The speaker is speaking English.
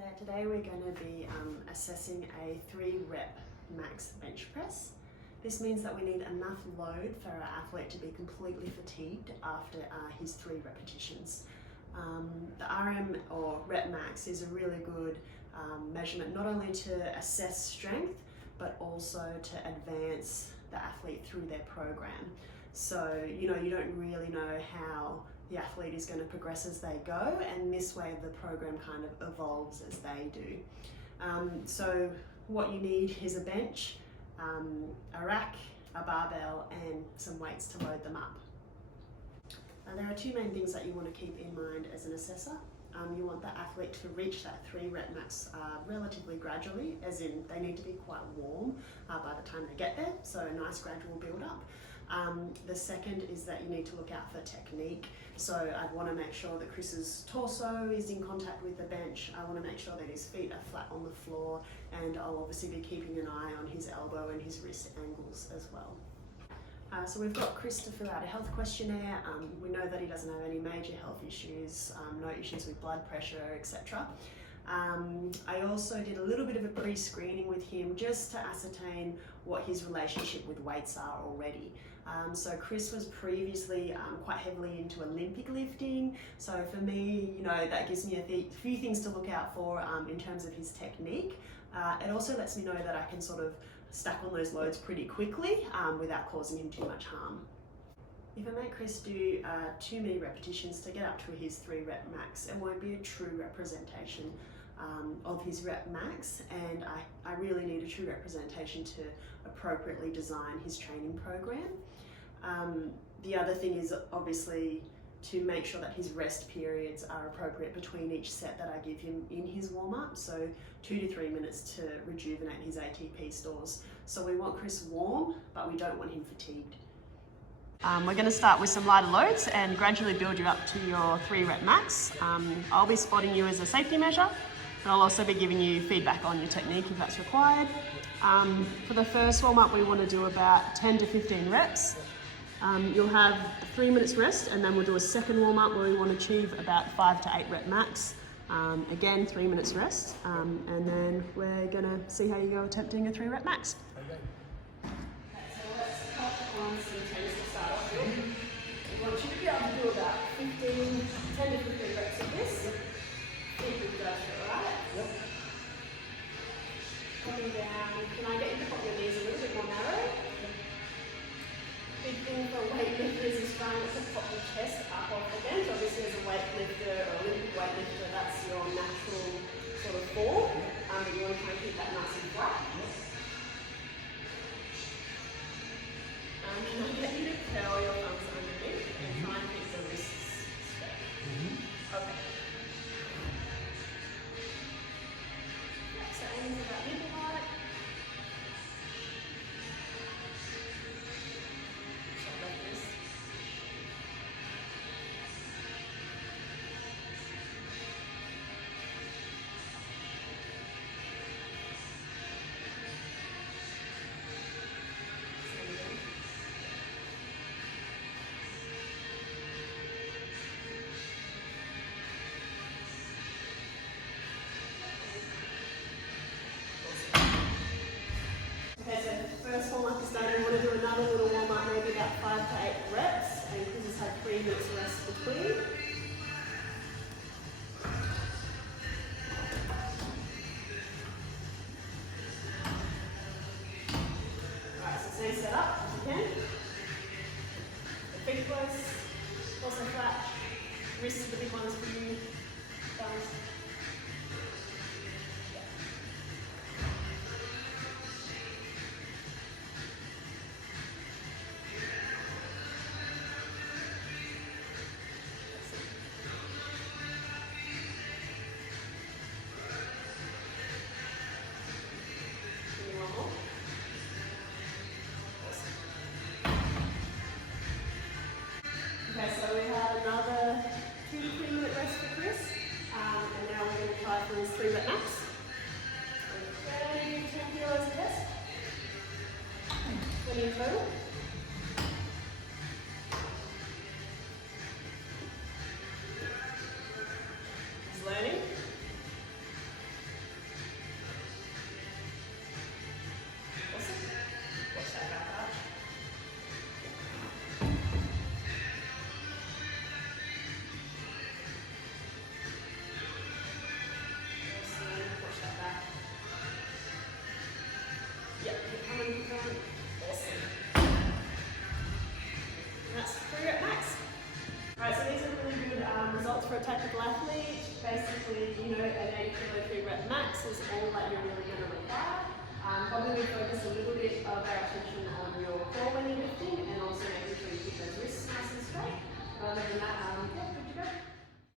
there, today we're going to be assessing a 3-rep max bench press. This means that we need enough load for our athlete to be completely fatigued after his 3 repetitions. The RM or rep max is a really good measurement not only to assess strength but also to advance the athlete through their program. So you don't really know how the athlete is going to progress as they go, and this way the program kind of evolves as they do. So what you need is a bench, a rack, a barbell and some weights to load them up. There are 2 main things that you want to keep in mind as an assessor. You want the athlete to reach that 3 rep max relatively gradually, as in they need to be quite warm by the time they get there, so a nice gradual build up. The second is that you need to look out for technique. So I'd want to make sure that Chris's torso is in contact with the bench. I want to make sure that his feet are flat on the floor, and I'll obviously be keeping an eye on his elbow and his wrist angles as well. So we've got Chris to fill out a health questionnaire. We know that he doesn't have any major health issues, no issues with blood pressure, etc. I also did a little bit of a pre-screening with him just to ascertain what his relationship with weights are already. So Chris was previously quite heavily into Olympic lifting, so for me, that gives me a few things to look out for in terms of his technique. It also lets me know that I can sort of stack on those loads pretty quickly without causing him too much harm. If I make Chris do too many repetitions to get up to his 3 rep max, it won't be a true representation of his rep max, and I really need a true representation to appropriately design his training program. The other thing is obviously to make sure that his rest periods are appropriate between each set that I give him in his warm-up, so 2 to 3 minutes to rejuvenate his ATP stores. So we want Chris warm, but we don't want him fatigued. We're going to start with some lighter loads and gradually build you up to your 3 rep max. I'll be spotting you as a safety measure, and I'll also be giving you feedback on your technique if that's required. For the first warm-up, we want to do about 10 to 15 reps. You'll have 3 minutes rest, and then we'll do a second warm-up where we want to achieve about 5 to 8 rep max. Again, 3 minutes rest, and then we're going to see how you go attempting a 3 rep max. Okay. So let's cut on some tennis to start off with. We want you to be able to do about 10 to 15 reps of this. If we've got it right. Yep. Coming down, can I get you to put your knees a little bit more narrow? Big thing for weightlifters is trying to pop your chest up off the bench. Obviously as a weightlifter or Olympic weightlifter, that's your natural sort of form. But you want to try and keep that nice and flat. Can I get you to curl your thumbs underneath and try and keep the wrists straight? Okay. So aim for that nipple height. Like this. Okay, so first warm-up is done. We want to do another little warm-up, maybe about 5 to 8 reps, and Chris has had 3 minutes rest between. Alright, so stay set up if you can. The feet close, also flat. Wrists are the big ones for you. Thumbs. Okay, so we had another 2 to 3 minute rest for Chris, and now we're going to try for his 3 rep max. 10 kilos a test, 20 in total. He's learning. probably we focus a little bit of our attention on your core when you're lifting and also making sure you keep those wrists nice and straight. But other than that, yeah, good to go.